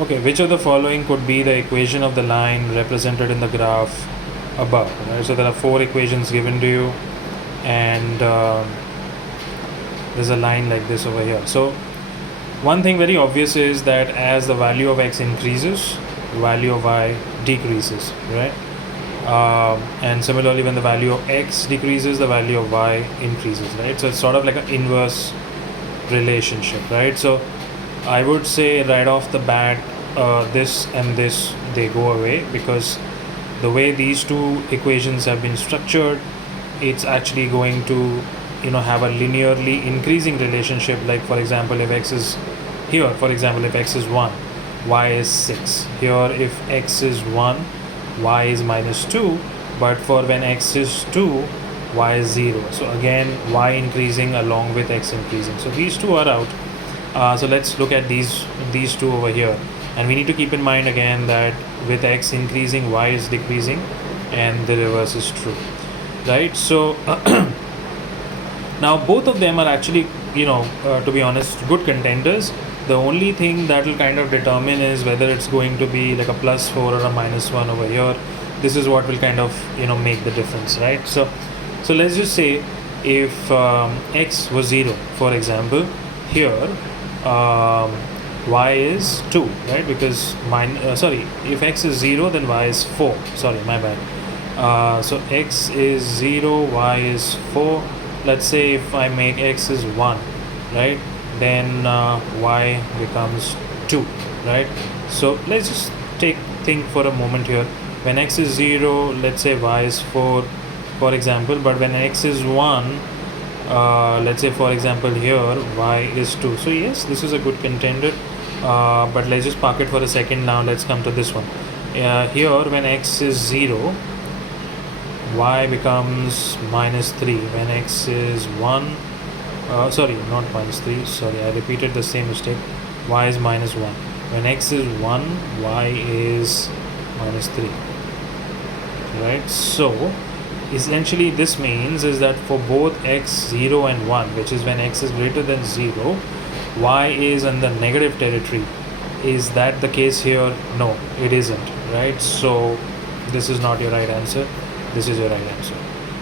Okay, which of the following could be the equation of the line represented in the graph above? Right? So there are 4 equations given to you, and there's a line like this over here. So one thing very obvious is that as the value of x increases, the value of y decreases, right? And similarly, when the value of x decreases, the value of y increases, right? So it's sort of like an inverse relationship, right? So I would say right off the bat, this and this, they go away, because the way these two equations have been structured, it's actually going to have a linearly increasing relationship. Like for example, if x is here, for example, if x is 1, y is 6. Here, if x is 1, y is minus 2. But for when x is 2, y is 0. So again, y increasing along with x increasing. So these two are out. So let's look at these two over here, and we need to keep in mind again that with x increasing, y is decreasing, and the reverse is true, right? So now both of them are actually, to be honest, good contenders. The only thing that will kind of determine is whether it's going to be like a +4 or a -1 over here. This is what will kind of make the difference, right? So let's just say if x was 0, for example, here y is 2, right? Because if x is 0, then y is 4. Sorry, my bad. So x is 0, y is 4. Let's say if I make x is 1, right? Then y becomes 2, right? So let's just think for a moment here. When x is 0, let's say y is 4, for example. But when x is 1, let's say for example here y is 2. So yes, this is a good contender, but let's just park it for a second. Now let's come to this one. Here when x is 0, y becomes -3. When x is 1, sorry, not -3, sorry, I repeated the same mistake. Y is -1. When x is 1, y is -3, right? So essentially this means is that for both x 0 and 1, which is when x is greater than 0, y is in the negative territory. Is that the case here? No, it isn't, right? So this is not your right answer. This is your right answer.